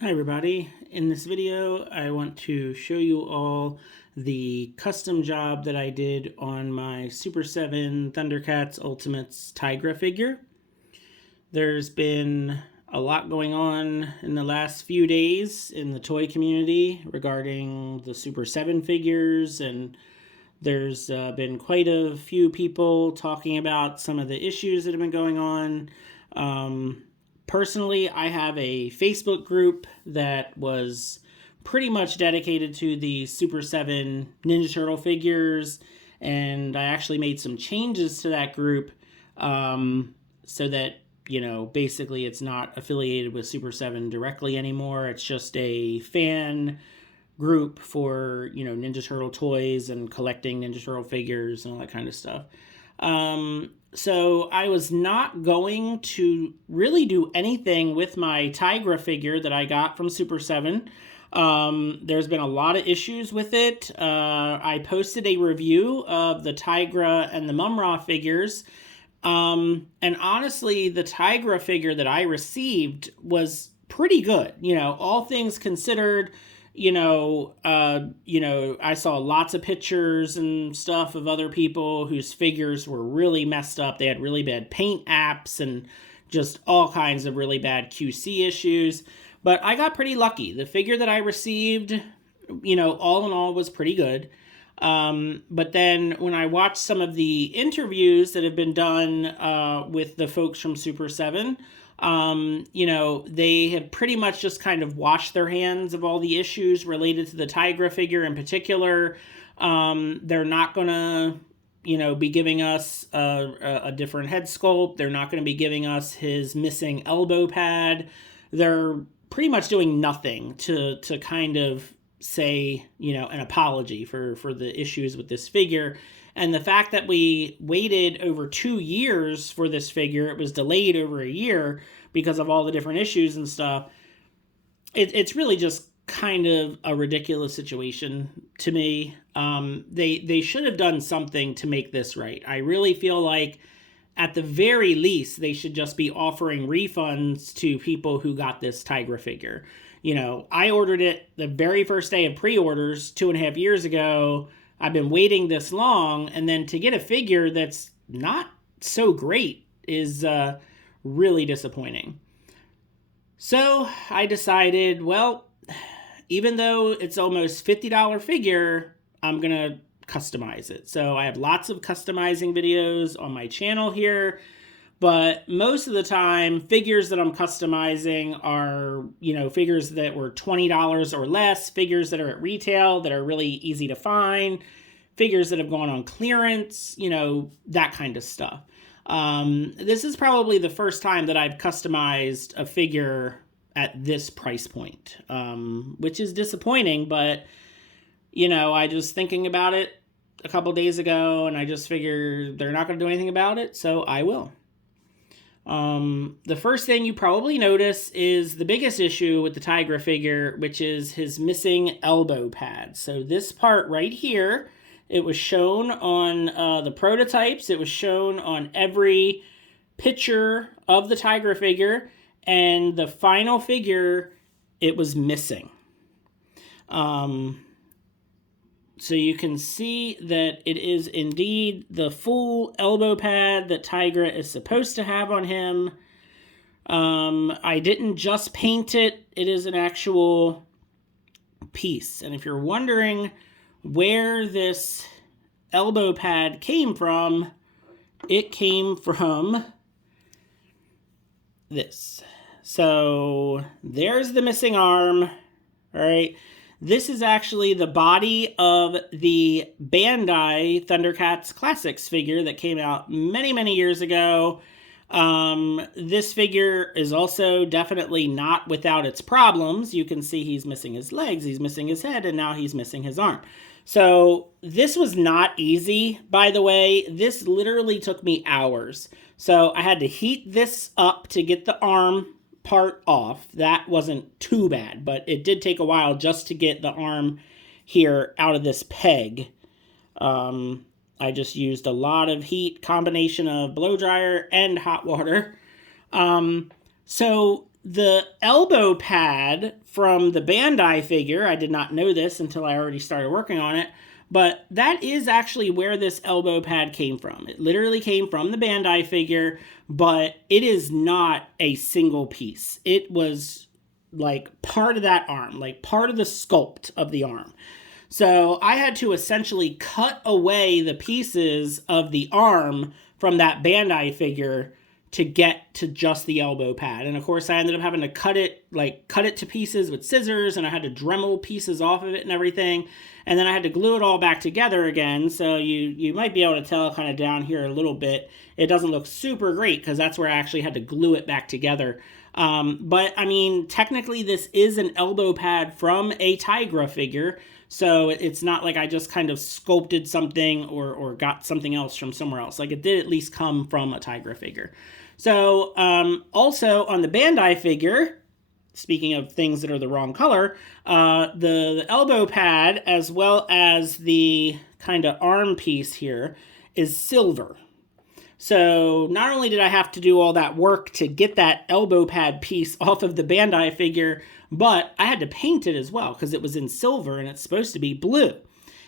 Hi everybody, in this video I want to show you all the custom job that I did on my Super7 Thundercats Ultimates Tygra figure. There's been a lot going on in the last few days in the toy community regarding the Super7 figures, and there's been quite a few people talking about some of the issues that have been going on. Personally, I have a Facebook group that was pretty much dedicated to the Super7 Ninja Turtle figures, and I actually made some changes to that group so that, basically it's not affiliated with Super7 directly anymore. It's just a fan group for, Ninja Turtle toys and collecting Ninja Turtle figures and all that kind of stuff. So I was not going to really do anything with my Tigra figure that I got from Super7. There's been a lot of issues with it. I posted a review of the Tigra and the Mumra figures. And honestly, the Tigra figure that I received was pretty good. All things considered, I saw lots of pictures and stuff of other people whose figures were really messed up. They had really bad paint apps and just all kinds of really bad QC issues. But I got pretty lucky. The figure that I received, all in all was pretty good. But then when I watched some of the interviews that have been done with the folks from Super7, they have pretty much just kind of washed their hands of all the issues related to the Tigra figure in particular. They're not going to, be giving us a different head sculpt. They're not going to be giving us his missing elbow pad. They're pretty much doing nothing to kind of say, an apology for the issues with this figure. And the fact that we waited over 2 years for this figure, it was delayed over a year because of all the different issues and stuff. It's really just kind of a ridiculous situation to me. They should have done something to make this right. I really feel like at the very least, they should just be offering refunds to people who got this Tigra figure. I ordered it the very first day of pre-orders 2.5 years ago. I've been waiting this long, and then to get a figure that's not so great is really disappointing. So I decided, well, even though it's almost $50 figure, I'm going to customize it. So I have lots of customizing videos on my channel here. But most of the time, figures that I'm customizing are, figures that were $20 or less, figures that are at retail that are really easy to find, figures that have gone on clearance, that kind of stuff. This is probably the first time that I've customized a figure at this price point, which is disappointing, but, I just thinking about it a couple days ago, and I just figured they're not going to do anything about it, so I will. The first thing you probably notice is the biggest issue with the Tigra figure, which is his missing elbow pad. So this part right here, it was shown on the prototypes. It was shown on every picture of the Tigra figure, and the final figure, it was missing. So you can see that it is indeed the full elbow pad that Tigra is supposed to have on him. I didn't just paint it. It is an actual piece. And if you're wondering where this elbow pad came from, it came from this. So there's the missing arm. All right. This is actually the body of the Bandai Thundercats Classics figure that came out many, many years ago. This figure is also definitely not without its problems. You can see he's missing his legs, he's missing his head, and now he's missing his arm. So this was not easy, by the way. This literally took me hours. So I had to heat this up to get the arm part off. That wasn't too bad, but it did take a while just to get the arm here out of this peg. I just used a lot of heat, combination of blow dryer and hot water. So The elbow pad from the Bandai figure, I did not know this until I already started working on it, but that is actually where this elbow pad came from. It literally came from the Bandai figure, but it is not a single piece. It was like part of that arm, like part of the sculpt of the arm. So I had to essentially cut away the pieces of the arm from that Bandai figure to get to just the elbow pad. And of course I ended up having to cut it to pieces with scissors, and I had to Dremel pieces off of it and everything. And then I had to glue it all back together again. So you might be able to tell kind of down here a little bit, it doesn't look super great because that's where I actually had to glue it back together. But I mean, technically this is an elbow pad from a Tigra figure. So it's not like I just kind of sculpted something or got something else from somewhere else. Like, it did at least come from a Tigra figure. So also on the Bandai figure, speaking of things that are the wrong color, the elbow pad as well as the kind of arm piece here is silver. So not only did I have to do all that work to get that elbow pad piece off of the Bandai figure, but I had to paint it as well because it was in silver and it's supposed to be blue.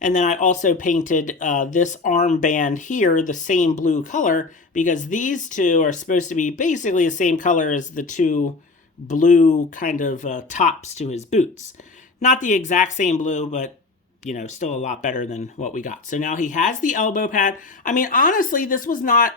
And then I also painted this armband here the same blue color because these two are supposed to be basically the same color as the two blue kind of tops to his boots. Not the exact same blue, but you know, still a lot better than what we got. So now he has the elbow pad. I mean, honestly, this was not,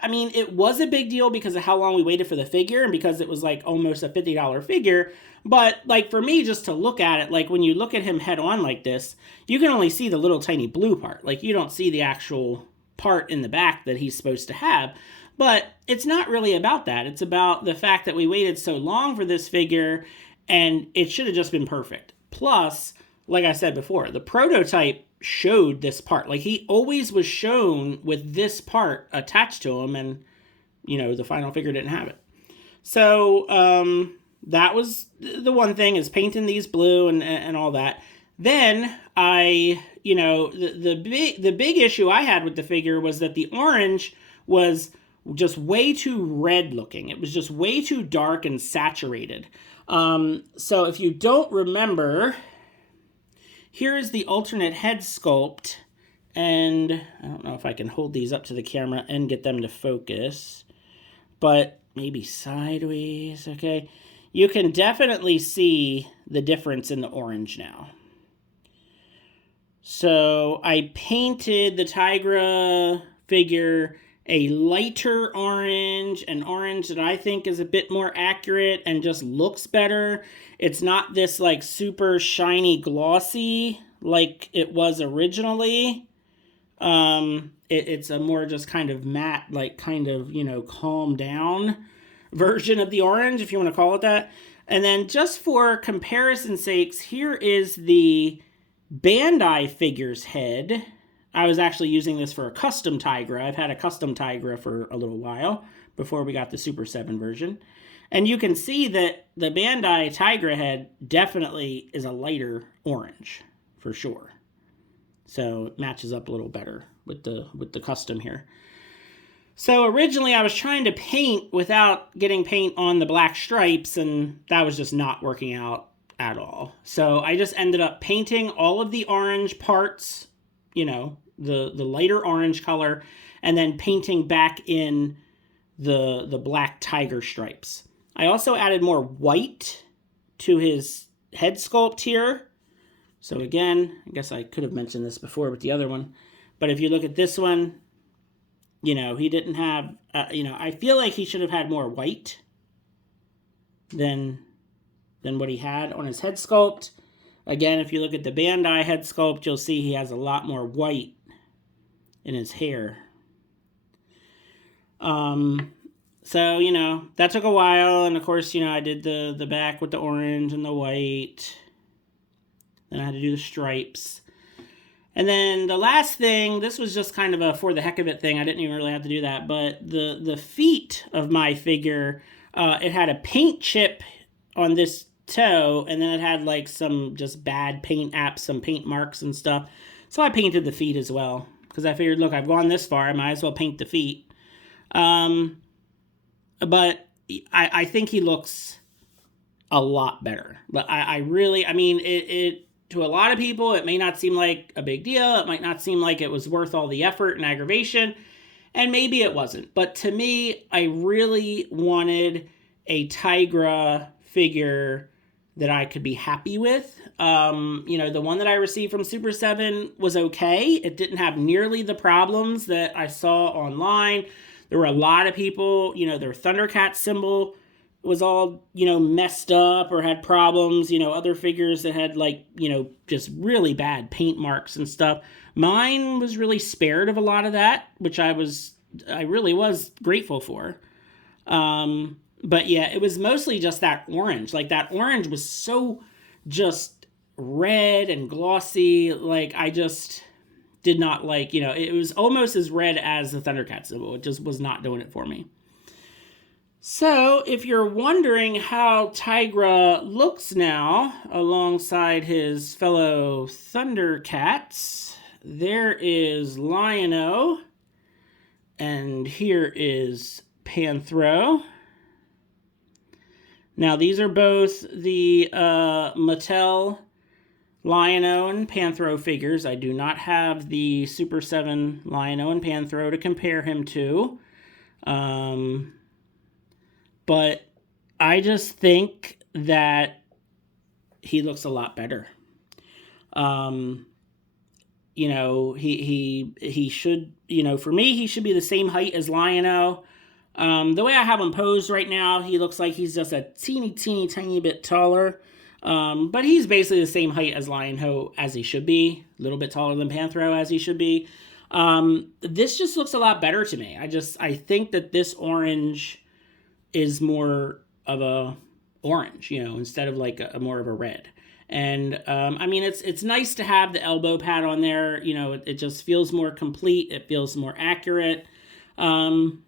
I mean, it was a big deal because of how long we waited for the figure and because it was like almost a $50 figure. But like for me, just to look at it, like when you look at him head on like this, you can only see the little tiny blue part. Like you don't see the actual part in the back that he's supposed to have. But it's not really about that. It's about the fact that we waited so long for this figure and it should have just been perfect. Plus, like I said before, the prototype showed this part. Like he always was shown with this part attached to him, and you know, the final figure didn't have it. So that was the one thing, is painting these blue and all that. Then I, you know, the big issue I had with the figure was that the orange was just way too red looking. It was just way too dark and saturated. So if you don't remember, here is the alternate head sculpt, and I don't know if I can hold these up to the camera and get them to focus, but maybe sideways, okay? You can definitely see the difference in the orange now. So I painted the Tigra figure a lighter orange, an orange that I think is a bit more accurate and just looks better. It's not this like super shiny glossy like it was originally. It's a more just kind of matte, like kind of, you know, calm down version of the orange, if you want to call it that. And then just for comparison sakes, here is the Bandai figure's head. I was actually using this for a custom Tigra. I've had a custom Tigra for a little while before we got the Super 7 version. And you can see that the Bandai Tigra head definitely is a lighter orange, for sure. So it matches up a little better with the custom here. So originally I was trying to paint without getting paint on the black stripes, and that was just not working out at all. So I just ended up painting all of the orange parts, you know, the lighter orange color, and then painting back in the black tiger stripes. I also added more white to his head sculpt here. So again, I guess I could have mentioned this before with the other one, but if you look at this one, you know, he didn't have, you know, I feel like he should have had more white than what he had on his head sculpt. Again, if you look at the Bandai head sculpt, you'll see he has a lot more white in his hair. So, you know, that took a while. And of course, you know, I did the back with the orange and the white. Then I had to do the stripes. And then the last thing, this was just kind of a for the heck of it thing. I didn't even really have to do that. But the feet of my figure, it had a paint chip on this toe, and then it had like some just bad paint apps, some paint marks and stuff. So I painted the feet as well, because I figured, look, I've gone this far, I might as well paint the feet. But I think he looks a lot better. But I really, I mean, it to a lot of people, it may not seem like a big deal. It might not seem like it was worth all the effort and aggravation. And maybe it wasn't. But to me, I really wanted a Tigra figure that I could be happy with. The one that I received from Super7 was okay. It didn't have nearly the problems that I saw online. There were a lot of people, their Thundercats symbol was all, messed up or had problems, other figures that had just really bad paint marks and stuff. Mine was really spared of a lot of that, which I really was grateful for. But yeah, it was mostly just that orange. Like that orange was so just red and glossy. Like I just did not like, it was almost as red as the Thundercats symbol. It just was not doing it for me. So, if you're wondering how Tigra looks now alongside his fellow Thundercats, there is Lion-O, and here is Panthro. Now, these are both the Mattel Lion-O and Panthro figures. I do not have the Super7 Lion-O and Panthro to compare him to. But I just think that he looks a lot better. He should, for me, he should be the same height as Lion-O. The way I have him posed right now, he looks like he's just a tiny bit taller. But he's basically the same height as Lion-O as he should be. A little bit taller than Panthro as he should be. This just looks a lot better to me. I think that this orange is more of a orange, instead of like a more of a red. And it's nice to have the elbow pad on there. It just feels more complete. It feels more accurate. I'm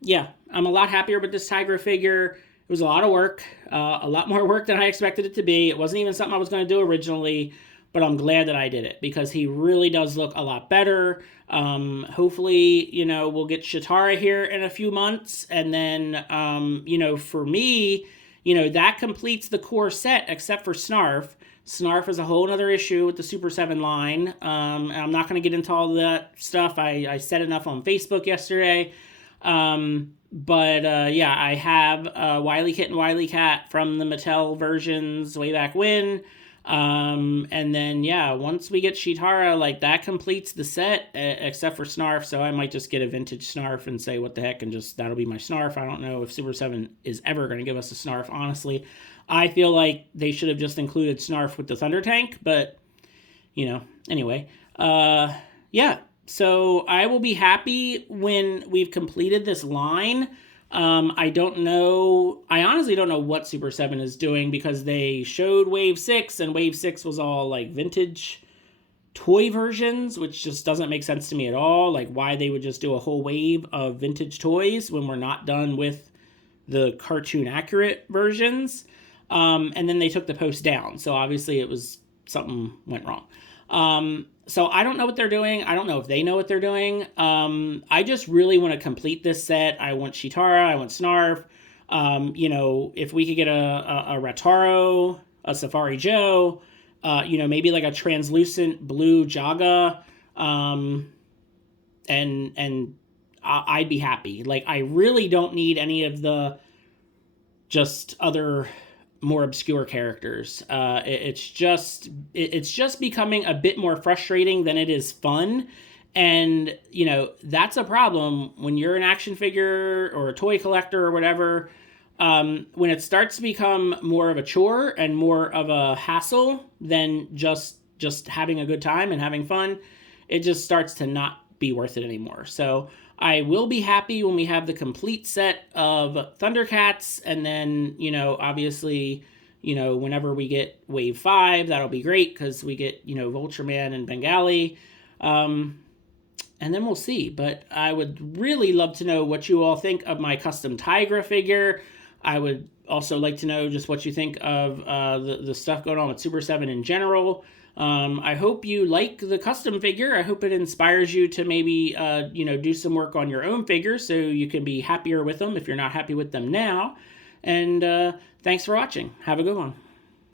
a lot happier with this Tigra figure. It was a lot of work, a lot more work than I expected it to be. It wasn't even something I was going to do originally, but I'm glad that I did it because he really does look a lot better. Hopefully, we'll get Chitara here in a few months. And then, for me, that completes the core set except for Snarf. Snarf is a whole other issue with the Super7 line. And I'm not going to get into all that stuff. I said enough on Facebook yesterday. I have Wily Kit and Wily Cat from the Mattel versions way back when. And then, once we get Chitara, that completes the set, except for Snarf, so I might just get a vintage Snarf and say, what the heck, and that'll be my Snarf. I don't know if Super7 is ever going to give us a Snarf, honestly. I feel like they should have just included Snarf with the Thunder Tank, but, anyway. So I will be happy when we've completed this line. I honestly don't know what Super7 is doing because they showed Wave 6 and Wave 6 was all vintage toy versions, which just doesn't make sense to me at all. Why they would just do a whole wave of vintage toys when we're not done with the cartoon accurate versions. And then they took the post down. So obviously something went wrong. So I don't know what they're doing. I don't know if they know what they're doing. I just really want to complete this set. I want Chitara. I want Snarf. If we could get a Rataro, a Safari Joe, maybe a translucent blue Jaga, and I'd be happy. I really don't need any of the just other more obscure characters. It's just becoming a bit more frustrating than it is fun. And, that's a problem when you're an action figure or a toy collector or whatever. When it starts to become more of a chore and more of a hassle than just having a good time and having fun, it just starts to not be worth it anymore. So I will be happy when we have the complete set of Thundercats, and then, obviously, whenever we get Wave 5, that'll be great, because we get, Vulture-Man and Bengali, and then we'll see. But I would really love to know what you all think of my custom Tigra figure. I would also like to know just what you think of the stuff going on with Super7 in general. I hope you like the custom figure. I hope it inspires you to maybe, do some work on your own figures so you can be happier with them if you're not happy with them now. And thanks for watching. Have a good one.